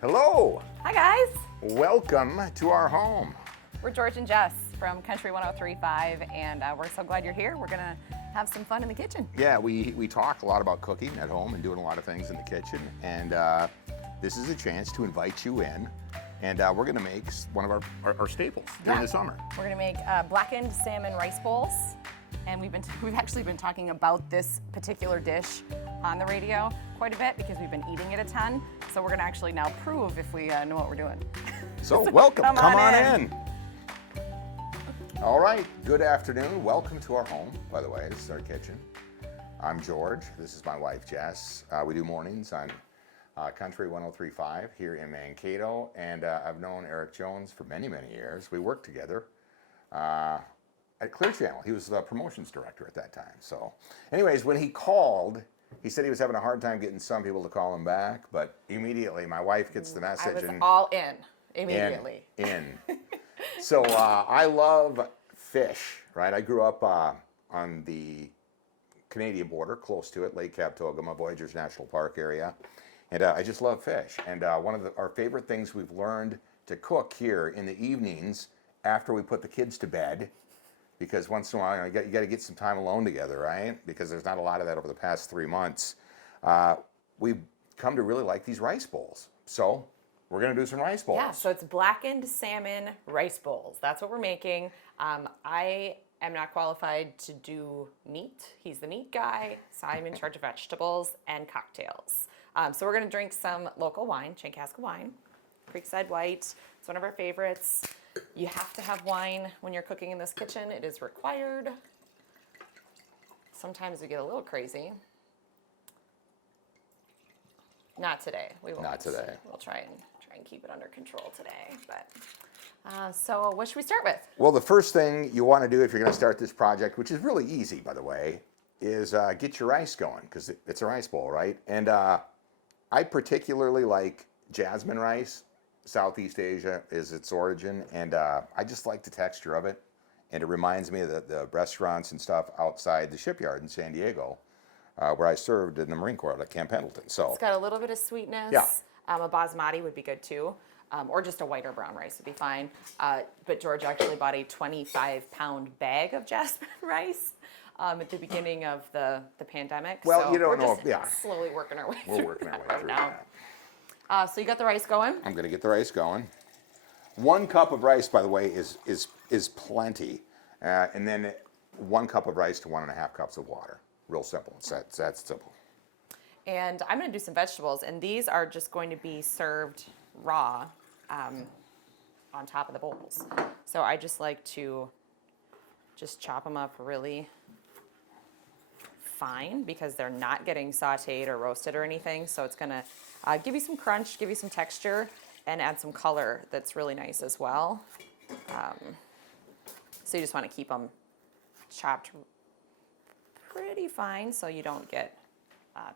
Hello, Hi guys, welcome to our home. we're George and Jess from Country 103.5 and we're so glad you're here. We're gonna have some fun in the kitchen. Yeah, we talk a lot about cooking at home and doing a lot of things in the kitchen, and this is a chance to invite you in, and we're gonna make one of our staples during the summer. We're gonna make blackened salmon rice bowls, and we've actually been talking about this particular dish on the radio quite a bit because we've been eating it a ton. So we're gonna actually now prove if we know what we're doing. So welcome, come on in. All right, good afternoon. Welcome to our home, by the way. This is our kitchen. I'm George. This is my wife, Jess. We do mornings on Country 103.5 here in Mankato, and I've known Eric Jones for many, many years. We worked together at Clear Channel. He was the promotions director at that time. So anyways, when he called, he said he was having a hard time getting some people to call him back, but immediately my wife gets the message. I was all in immediately. In. So I love fish, right? I grew up on the Canadian border, close to it, Lake Kaptogama, Voyageurs National Park area, and I just love fish. And one of our favorite things we've learned to cook here in the evenings after we put the kids to bed, because once in a while you got to get some time alone together, right? Because there's not a lot of that over the past 3 months. We've come to really like these rice bowls. So we're going to do some rice bowls. Yeah, so it's blackened salmon rice bowls. That's what we're making. I am not qualified to do meat. He's the meat guy, so I'm in charge of vegetables and cocktails. So we're going to drink some local wine, Chankaska wine, Creekside White. It's one of our favorites. You have to have wine when you're cooking in this kitchen. It is required. Sometimes we get a little crazy. Not today. We won't. Not today. We'll try and keep it under control today. But so what should we start with? Well, the first thing you want to do if you're going to start this project, which is really easy, by the way, is get your rice going, because it's a rice bowl, right? And I particularly like jasmine rice. Southeast Asia is its origin, and I just like the texture of it, and it reminds me of the restaurants and stuff outside the shipyard in San Diego, where I served in the Marine Corps at Camp Pendleton. So it's got a little bit of sweetness. Yeah. A basmati would be good too, or just a white or brown rice would be fine. But George actually bought a 25-pound bag of jasmine rice at the beginning of the pandemic. Well, so you don't we're know just if, yeah. slowly working our way We're through working our that way right through now. that. So you got the rice going? I'm going to get the rice going. 1 cup of rice, by the way, is plenty, and then 1 cup of rice to 1.5 cups of water. Real simple. It's that simple. And I'm going to do some vegetables, and these are just going to be served raw on top of the bowls. So I just like to just chop them up really fine because they're not getting sauteed or roasted or anything. So it's going to give you some crunch, give you some texture, and add some color that's really nice as well. So you just want to keep them chopped pretty fine so you don't get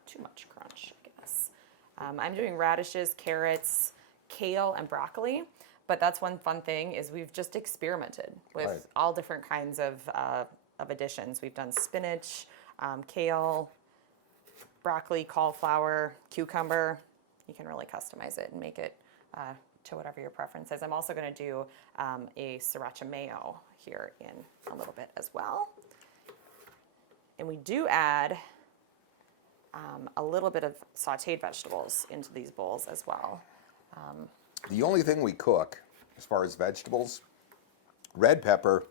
too much crunch, I guess. I'm doing radishes, carrots, kale, and broccoli. But that's one fun thing is we've just experimented with all different kinds of additions. We've done spinach, kale, broccoli, cauliflower, cucumber. You can really customize it and make it to whatever your preference is. I'm also going to do a sriracha mayo here in a little bit as well. And we do add a little bit of sauteed vegetables into these bowls as well. The only thing we cook, as far as vegetables, red pepper,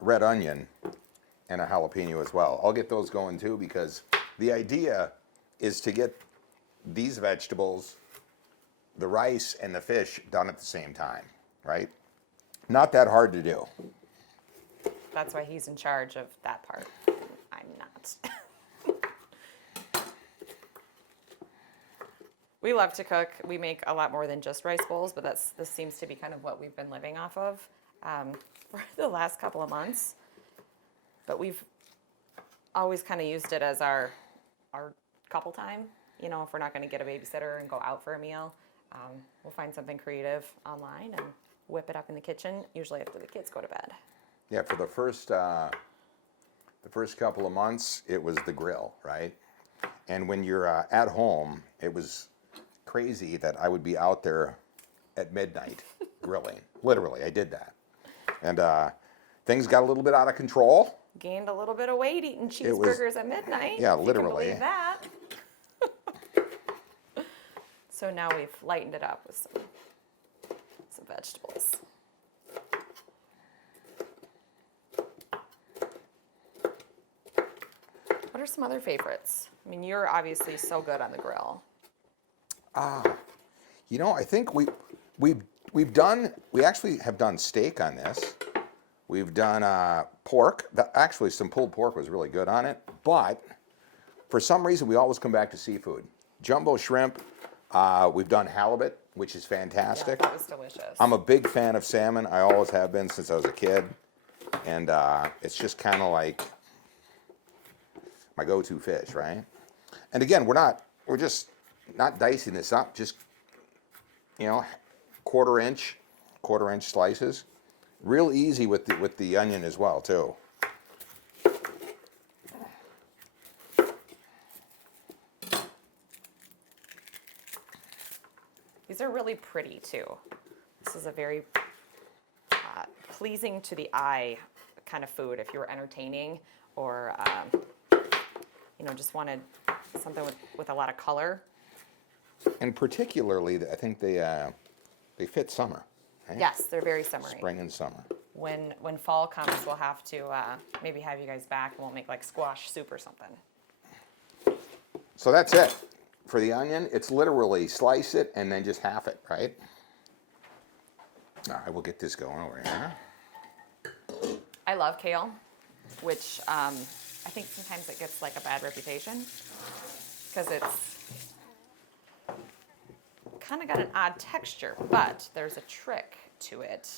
red onion, and a jalapeno as well. I'll get those going too, because the idea is to get these vegetables, the rice and the fish done at the same time, right? Not that hard to do. That's why he's in charge of that part. I'm not. We love to cook. We make a lot more than just rice bowls, but this seems to be kind of what we've been living off of for the last couple of months. But we've always kind of used it as our couple time. You know, if we're not going to get a babysitter and go out for a meal, we'll find something creative online and whip it up in the kitchen, usually after the kids go to bed. Yeah, for the first couple of months, it was the grill, right? And when you're at home, it was crazy that I would be out there at midnight grilling. Literally, I did that. And things got a little bit out of control. Gained a little bit of weight eating It was- cheeseburgers at midnight. Yeah, if you literally. can believe that. So now we've lightened it up with some vegetables. What are some other favorites? I mean, you're obviously so good on the grill. You know, I think we actually have done steak on this. We've done pork. Actually, some pulled pork was really good on it. But for some reason, we always come back to seafood. Jumbo shrimp. We've done halibut, which is fantastic. Yeah, that was delicious. I'm a big fan of salmon. I always have been since I was a kid. And it's just kind of like my go-to fish, right? And again, we're just not dicing this up, just, you know, quarter inch slices. Real easy with the onion as well, too. These are really pretty too. This is a very pleasing to the eye kind of food if you were entertaining or you know, just wanted something with a lot of color. And particularly, I think they fit summer. Right? Yes, they're very summery. Spring and summer. When fall comes, we'll have to maybe have you guys back and we'll make like squash soup or something. So that's it. For the onion, it's literally slice it and then just half it, right? All right, we'll get this going over here. I love kale, which I think sometimes it gets like a bad reputation because it's kind of got an odd texture, but there's a trick to it.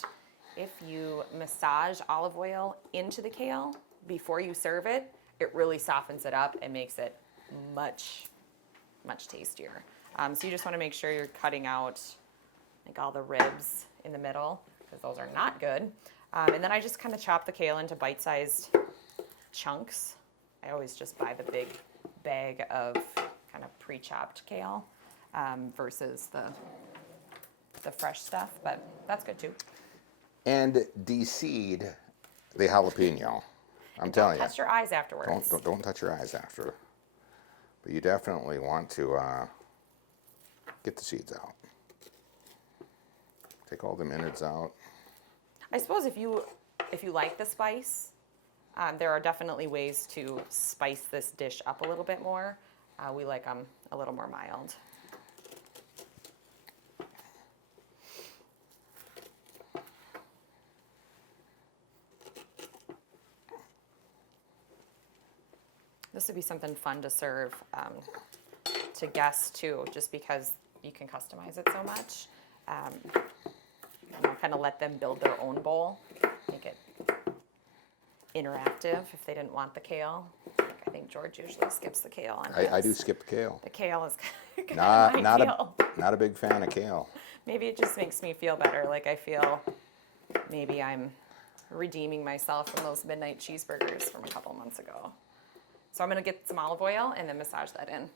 If you massage olive oil into the kale before you serve it, it really softens it up and makes it much tastier. So you just want to make sure you're cutting out like all the ribs in the middle because those are not good. And then I just kind of chop the kale into bite-sized chunks. I always just buy the big bag of kind of pre-chopped kale versus the fresh stuff, but that's good too. And de-seed the jalapeno. I'm telling you. Touch your eyes afterwards. Don't touch your eyes after. But you definitely want to get the seeds out. Take all the innards out. I suppose if you like the spice, there are definitely ways to spice this dish up a little bit more. We like them a little more mild. This would be something fun to serve to guests too, just because you can customize it so much. You know, kind of let them build their own bowl, make it interactive if they didn't want the kale. I think George usually skips the kale on his. I do skip the kale. The kale is kind of Not a big fan of kale. Maybe it just makes me feel better. Like I feel maybe I'm redeeming myself from those midnight cheeseburgers from a couple months ago. So I'm going to get some olive oil and then massage that in.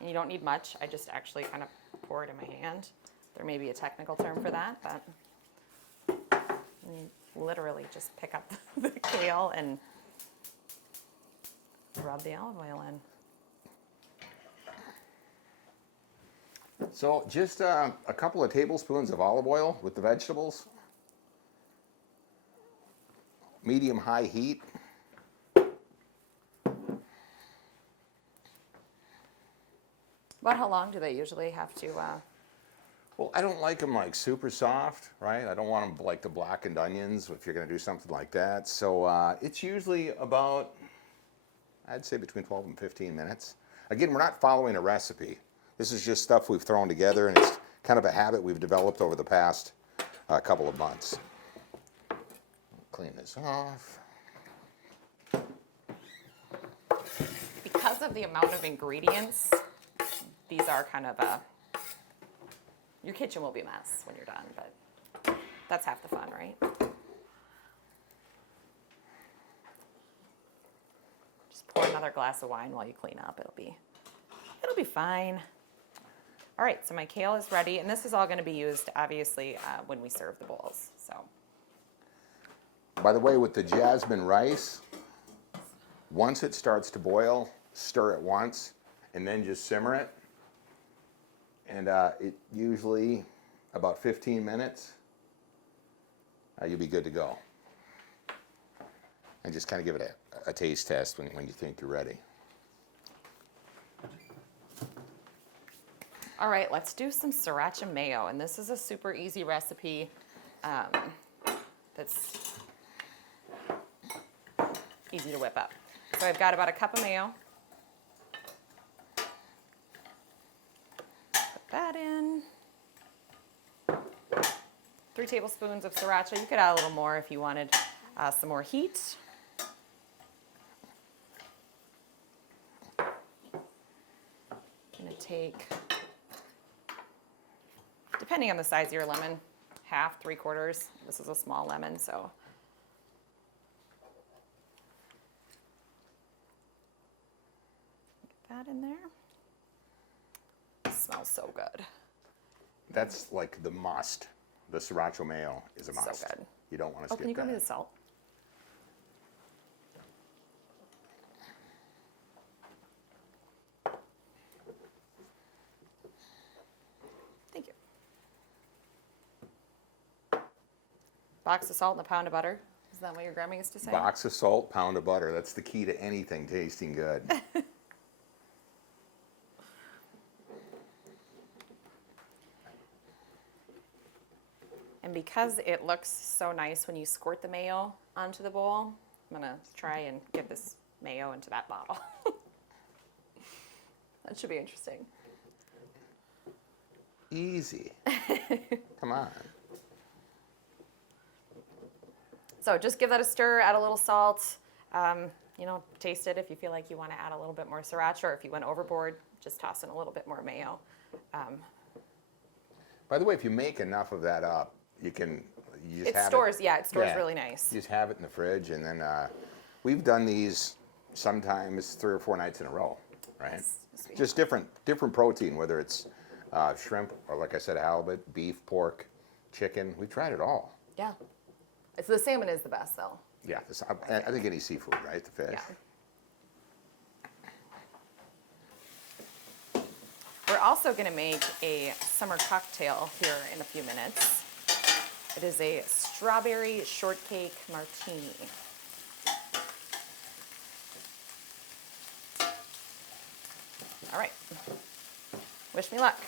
And you don't need much. I just actually kind of pour it in my hand. There may be a technical term for that, but you literally just pick up the kale and rub the olive oil in. So just a couple of tablespoons of olive oil with the vegetables. Medium-high heat. About how long do they usually have to? Well, I don't like them like super soft, right? I don't want them like the blackened onions if you're going to do something like that. So it's usually about, I'd say between 12 and 15 minutes. Again, we're not following a recipe. This is just stuff we've thrown together, and it's kind of a habit we've developed over the past couple of months. Clean this off. Because of the amount of ingredients, these are kind of your kitchen will be a mess when you're done, but that's half the fun, right? Just pour another glass of wine while you clean up. It'll be It'll be fine. All right, so my kale is ready, and this is all going to be used, obviously, when we serve the bowls. So, By the way, with the jasmine rice, once it starts to boil, stir it once, and then just simmer it. And it usually about 15 minutes, you'll be good to go. And just kind of give it a taste test when you think you're ready. all right, let's do some sriracha mayo, and this is a super easy recipe that's easy to whip up. So I've got about a cup of mayo. Put that in. 3 tablespoons of sriracha. You could add a little more if you wanted some more heat. I'm gonna take, depending on the size of your lemon, half, 3/4. This is a small lemon, so. Get that in there. It smells so good. That's like the must. The sriracha mayo is a must. So good. You don't want to Oh, skip can you give me that. the salt? Thank you. Box of salt and a pound of butter. Is that what your grandma used to say? Box of salt, pound of butter. That's the key to anything tasting good. And because it looks so nice when you squirt the mayo onto the bowl, I'm gonna try and get this mayo into that bottle. That should be interesting. Easy. Come on. So just give that a stir, add a little salt, taste it if you feel like you want to add a little bit more sriracha, or if you went overboard, just toss in a little bit more mayo. By the way, if you make enough of that up, you just It have stores, it. yeah, it stores Yeah. really nice. You just have it in the fridge, and then we've done these sometimes 3 or 4 nights in a row, right? Sweet. Just different protein, whether it's shrimp or, like I said, halibut, beef, pork, chicken. We've tried it all. Yeah. It's the salmon is the best though. Yeah, I think any seafood, right? The fish. Yeah. We're also going to make a summer cocktail here in a few minutes. It is a strawberry shortcake martini. All right. Wish me luck.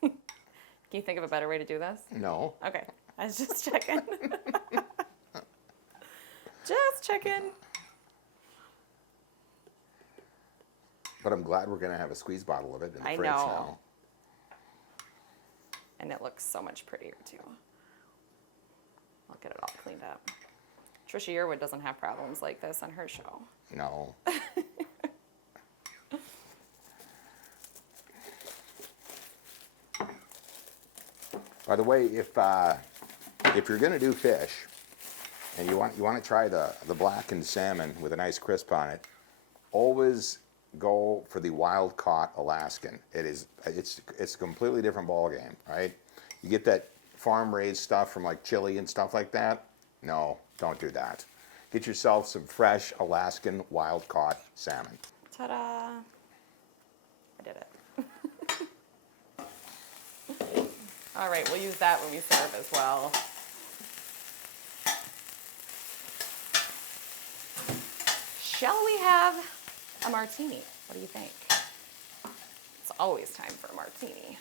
Can you think of a better way to do this? No. Okay, I was just checking. Just checking. But I'm glad we're going to have a squeeze bottle of it in the I fridge know. now. And it looks so much prettier too. I'll get it all cleaned up. Trisha Yearwood doesn't have problems like this on her show. No. By the way, if you're going to do fish, and you want to try the blackened salmon with a nice crisp on it, always go for the wild caught Alaskan. It's a completely different ball game, right? You get that farm raised stuff from like Chile and stuff like that. No, don't do that. Get yourself some fresh Alaskan wild caught salmon. Ta-da! I did it. All right, we'll use that when we serve as well. Shall we have a martini? What do you think? It's always time for a martini.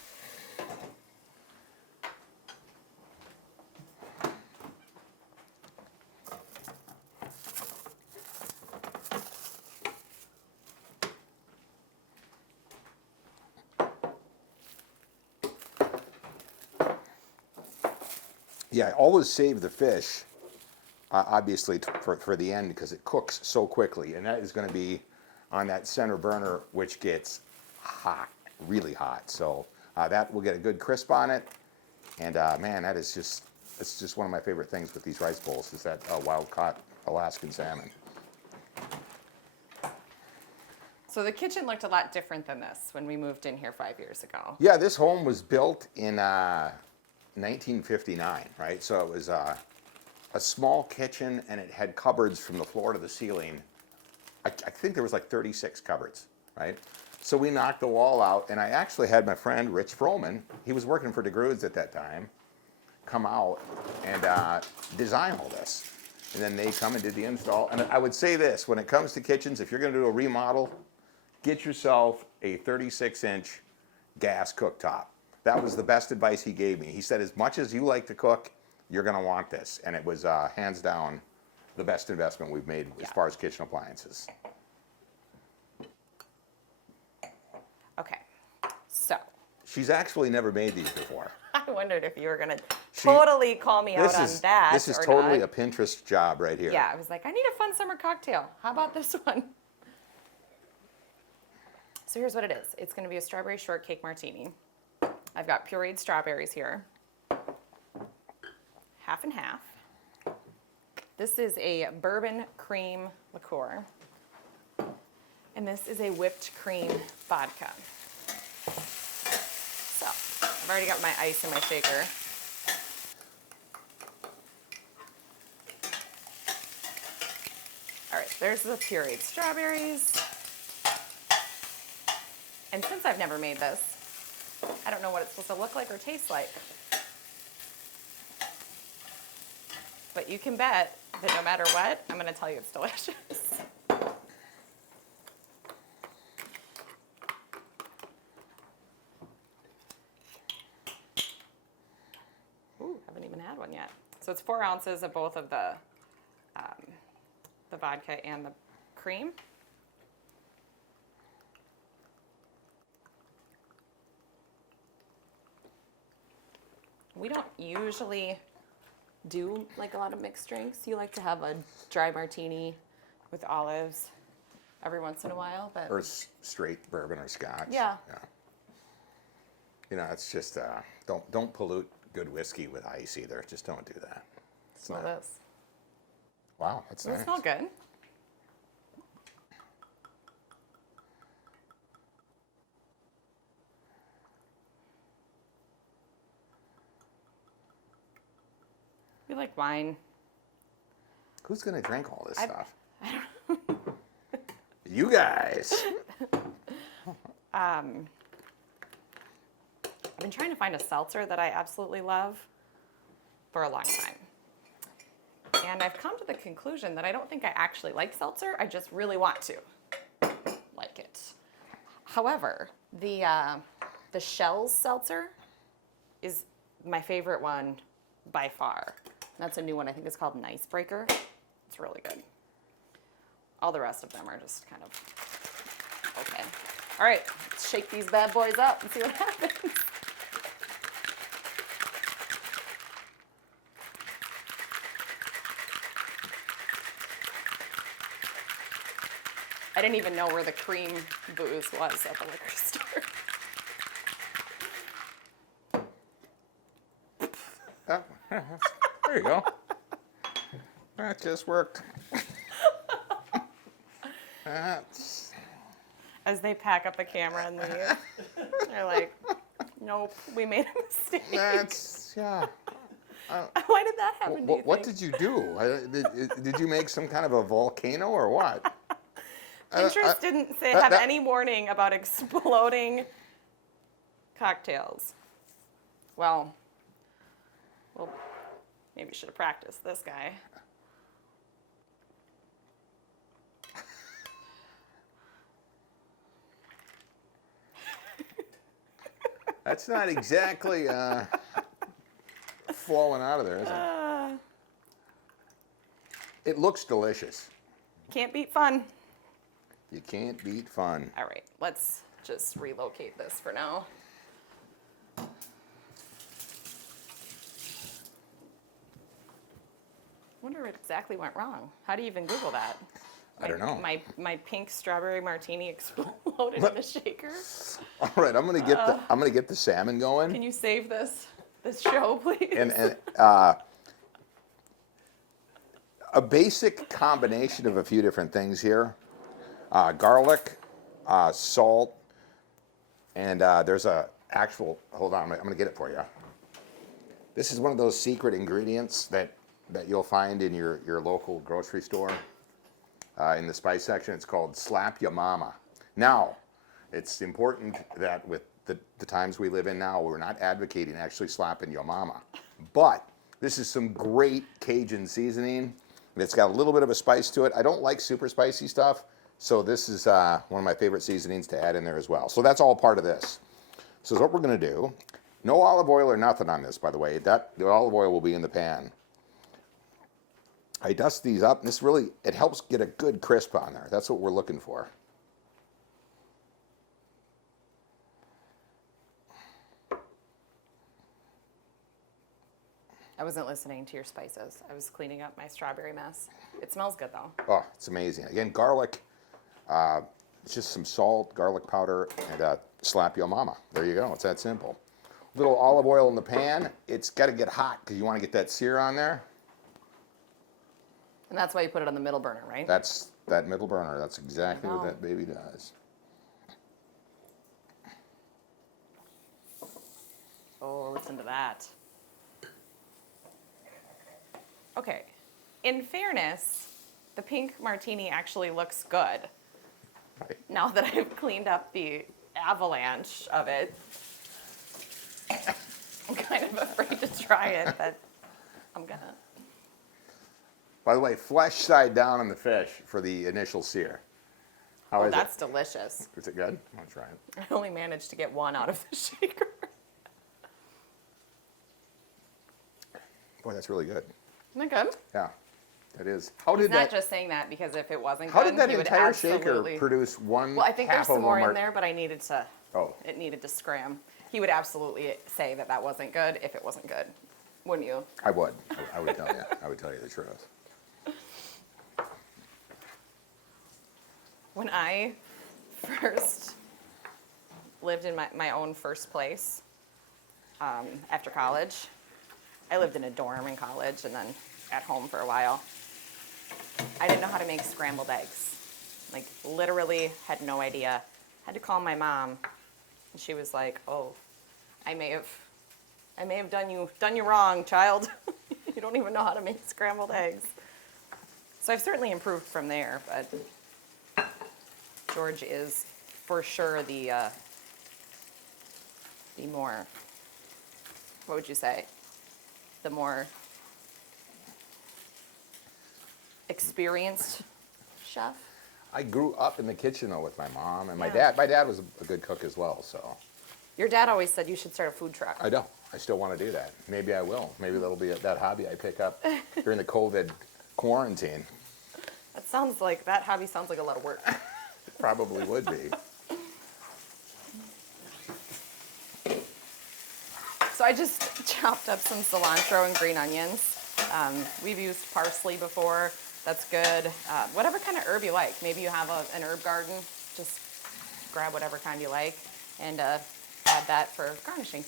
Yeah, always save the fish, obviously, for the end because it cooks so quickly. And that is going to be on that center burner, which gets hot, really hot. So That will get a good crisp on it. And man, it's just one of my favorite things with these rice bowls is that wild caught Alaskan salmon. So the kitchen looked a lot different than this when we moved in here 5 years ago. Yeah, this home was built in 1959, right? So it was a small kitchen, and it had cupboards from the floor to the ceiling. I think there was like 36 cupboards, right? So we knocked the wall out, and I actually had my friend Rich Froman, he was working for DeGroods at that time, come out and design all this. And then they come and did the install. And I would say this, when it comes to kitchens, if you're gonna do a remodel, get yourself a 36-inch gas cooktop. That was the best advice he gave me. He said, as much as you like to cook, you're gonna want this. And it was hands down the best investment we've made as far as kitchen appliances. Okay, so She's actually never made these before. I wondered if you were gonna totally call me out on that. This is or totally not. a Pinterest job right here. Yeah, I was like, I need a fun summer cocktail. How about this one? So here's what it is. It's gonna be a strawberry shortcake martini. I've got pureed strawberries here. Half and half. This is a bourbon cream liqueur. And this is a whipped cream vodka. So, I've already got my ice in my shaker. All right, there's the pureed strawberries. And since I've never made this, I don't know what it's supposed to look like or taste like. But you can bet that no matter what, I'm gonna tell you it's delicious. Ooh, haven't even had one yet. So it's 4 ounces of both of the vodka and the cream. We don't usually do like a lot of mixed drinks. You like to have a dry martini with olives every once in a while, but Or straight bourbon or scotch. Yeah. You know, it's just don't pollute good whiskey with ice either. Just don't do that. smell this. Wow, that's Does nice. it smell good? We like wine. Who's gonna drink all this stuff? I don't know. You guys. I've been trying to find a seltzer that I absolutely love for a long time. And I've come to the conclusion that I don't think I actually like seltzer. I just really want to like it. However, the Shell's seltzer is my favorite one by far. That's a new one. I think it's called an Icebreaker. It's really good. All the rest of them are just kind of okay. All right, let's shake these bad boys up and see what happens. I didn't even know where the cream booze was at the liquor store. Oh, there you go. That just worked. That's, As they pack up the camera and leave, they're like, nope, we made a mistake. yeah. Why did that happen, do you What think? did you do? Did you make some kind of a volcano or what? Pinterest didn't have any warning about exploding cocktails. Well, maybe should have practiced this guy. That's not exactly flowing out of there, is it? It looks delicious. Can't beat fun. You can't beat fun. All right, let's just relocate this for now. Wonder what exactly went wrong. How do you even Google that? I don't know. My pink strawberry martini exploded in the shaker. All right, I'm gonna get the salmon going. Can you save this show, please? And a basic combination of a few different things here: garlic, salt, and there's a actual. Hold on, I'm gonna get it for you. This is one of those secret ingredients that you'll find in your local grocery store. In the spice section, it's called Slap Ya Mama. Now, it's important that with the times we live in now, we're not advocating actually slapping your mama. But this is some great Cajun seasoning. And it's got a little bit of a spice to it. I don't like super spicy stuff, so this is one of my favorite seasonings to add in there as well. So that's all part of this. So what we're gonna do, no olive oil or nothing on this, by the way. The olive oil will be in the pan. I dust these up, and this really, it helps get a good crisp on there. That's what we're looking for. I wasn't listening to your spices. I was cleaning up my strawberry mess. It smells good though. Oh, it's amazing. Again, garlic, it's just some salt, garlic powder, and slap your mama. There you go. It's that simple. Little olive oil in the pan. It's got to get hot because you want to get that sear on there. And that's why you put it on the middle burner, right? That's that middle burner. That's exactly what that baby does. Oh, listen to that. Okay. In fairness, the pink martini actually looks good. Right. Now that I've cleaned up the avalanche of it, I'm kind of afraid to try it, but I'm gonna. By the way, flesh side down on the fish for the initial sear. How is That's delicious. it? Is it good? I'm gonna try it. I only managed to get one out of the shaker. Boy, that's really good. Isn't that good? Yeah, it is. How He's did not that? just saying that because if it wasn't How good, did that he would entire absolutely. shaker produce one? Well, I think there's half of some more a in there, but I needed to. Oh. It needed to scram. He would absolutely say that that wasn't good if it wasn't good, wouldn't you? I would. I would tell you. I would tell you the truth. When I first lived in my own first place after college, I lived in a dorm in college and then at home for a while. I didn't know how to make scrambled eggs. Like literally had no idea. Had to call my mom, and she was like, "Oh, I may have done you wrong, child. You don't even know how to make scrambled eggs." So I've certainly improved from there, but George is for sure the more, what would you say? The more experienced chef. I grew up in the kitchen though with my mom and my Yeah. dad. My dad was a good cook as well, so Your dad always said you should start a food truck. I know. I still want to do that. Maybe I will. Maybe that'll be that hobby I pick up during the COVID quarantine. That hobby sounds like a lot of work. Probably would be. So I just chopped up some cilantro and green onions. We've used parsley before. That's good. Whatever kind of herb you like. Maybe you have an herb garden. Just grab whatever kind you like and add that for garnishing.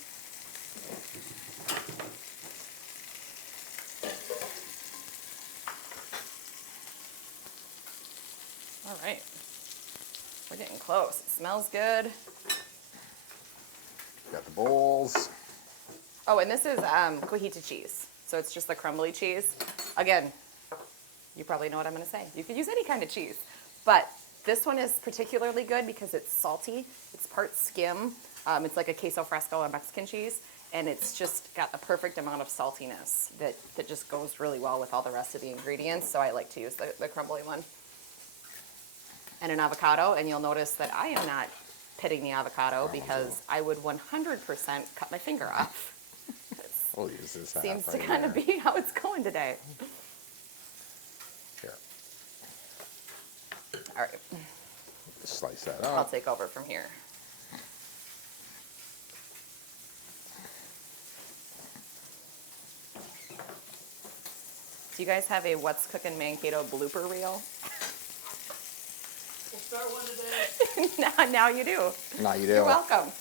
All right. We're getting close. It smells good. Got the bowls. Oh, and this is cojita cheese. So it's just the crumbly cheese. Again, you probably know what I'm going to say. You could use any kind of cheese. But this one is particularly good because it's salty. It's part skim. It's like a queso fresco, a Mexican cheese. And it's just got the perfect amount of saltiness that just goes really well with all the rest of the ingredients. So I like to use the crumbly one. And an avocado. And you'll notice that I am not pitting the avocado because I would 100% cut my finger off. We'll use this half Seems to right kind of here. be how it's going today. Here. All right, Slice that I'll up. take over from here. Do you guys have a What's Cookin' Mankato blooper reel? We'll start one today. Now you do. Now you do. You're welcome.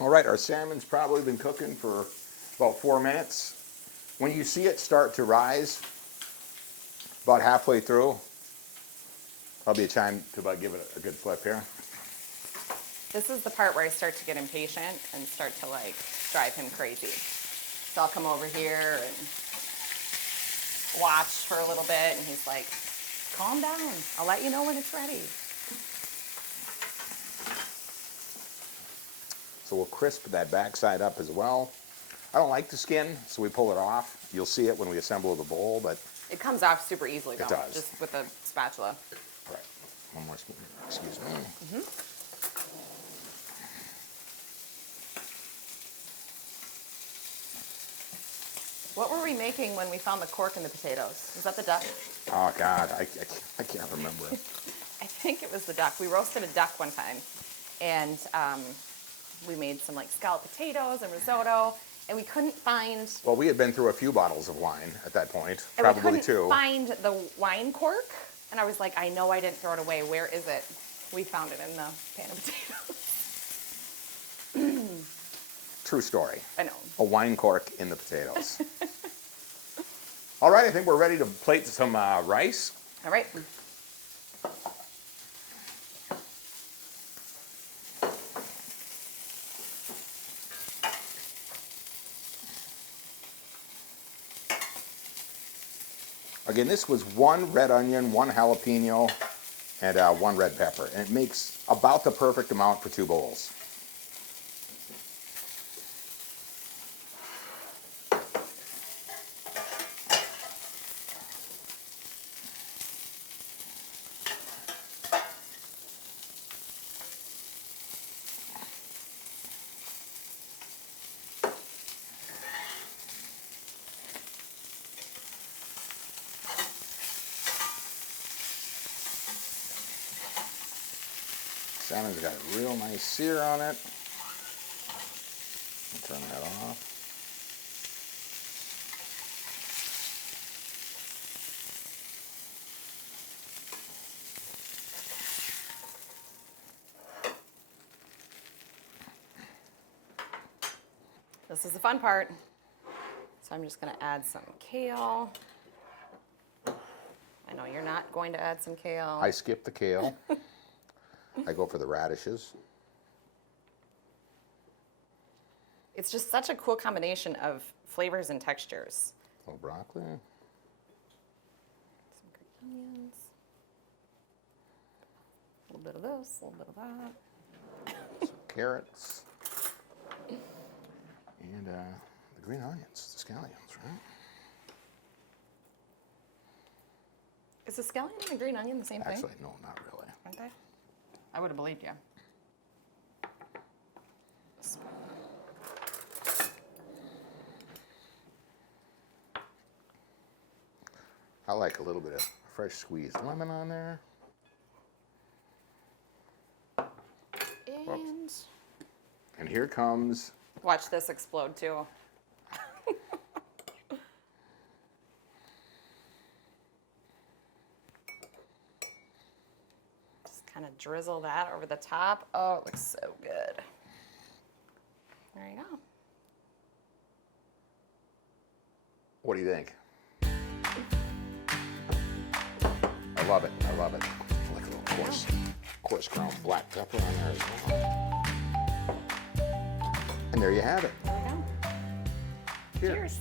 All right, our salmon's probably been cooking for about 4 minutes. When you see it start to rise, about halfway through, that'll be a time to about give it a good flip here. This is the part where I start to get impatient and start to like drive him crazy. So I'll come over here and watch for a little bit, and he's like, calm down. I'll let you know when it's ready. So we'll crisp that backside up as well. I don't like the skin, so we pull it off. You'll see it when we assemble the bowl, but It comes off super easily though, It does. just with a spatula. all right, one more spoon. Excuse me. What were we making when we found the cork in the potatoes? Was that the duck? Oh God, I can't remember. I think it was the duck. We roasted a duck one time, and we made some like scalloped potatoes and risotto, and we couldn't find. Well, we had been through a few bottles of wine at that point, And we probably couldn't two. find the wine cork, and I was like, I know I didn't throw it away. Where is it? We found it in the pan of potatoes. True story. I know. A wine cork in the potatoes. All right, I think we're ready to plate some rice. All right. Again, this was 1 red onion, 1 jalapeno, and 1 red pepper. And it makes about the perfect amount for 2 bowls. Salmon's got a real nice sear on it. Turn that off. This is the fun part. So I'm just going to add some kale. I know you're not going to add some kale. I skip the kale. I go for the radishes. It's just such a cool combination of flavors and textures. A little broccoli. Some green onions. A little bit of this, a little bit of that. Some carrots. And the green onions, the scallions, right? Is the scallion and the green onion the same thing? Actually, no, not really. Aren't they? I would have believed you. I like a little bit of fresh squeezed lemon on there. And And here comes, watch this explode too. Just kind of drizzle that over the top. Oh, it looks so good. There you go. what do you think? I love it, I love it. Like a little coarse ground black pepper on there as well. And there you have it. There we go. Cheers. Cheers.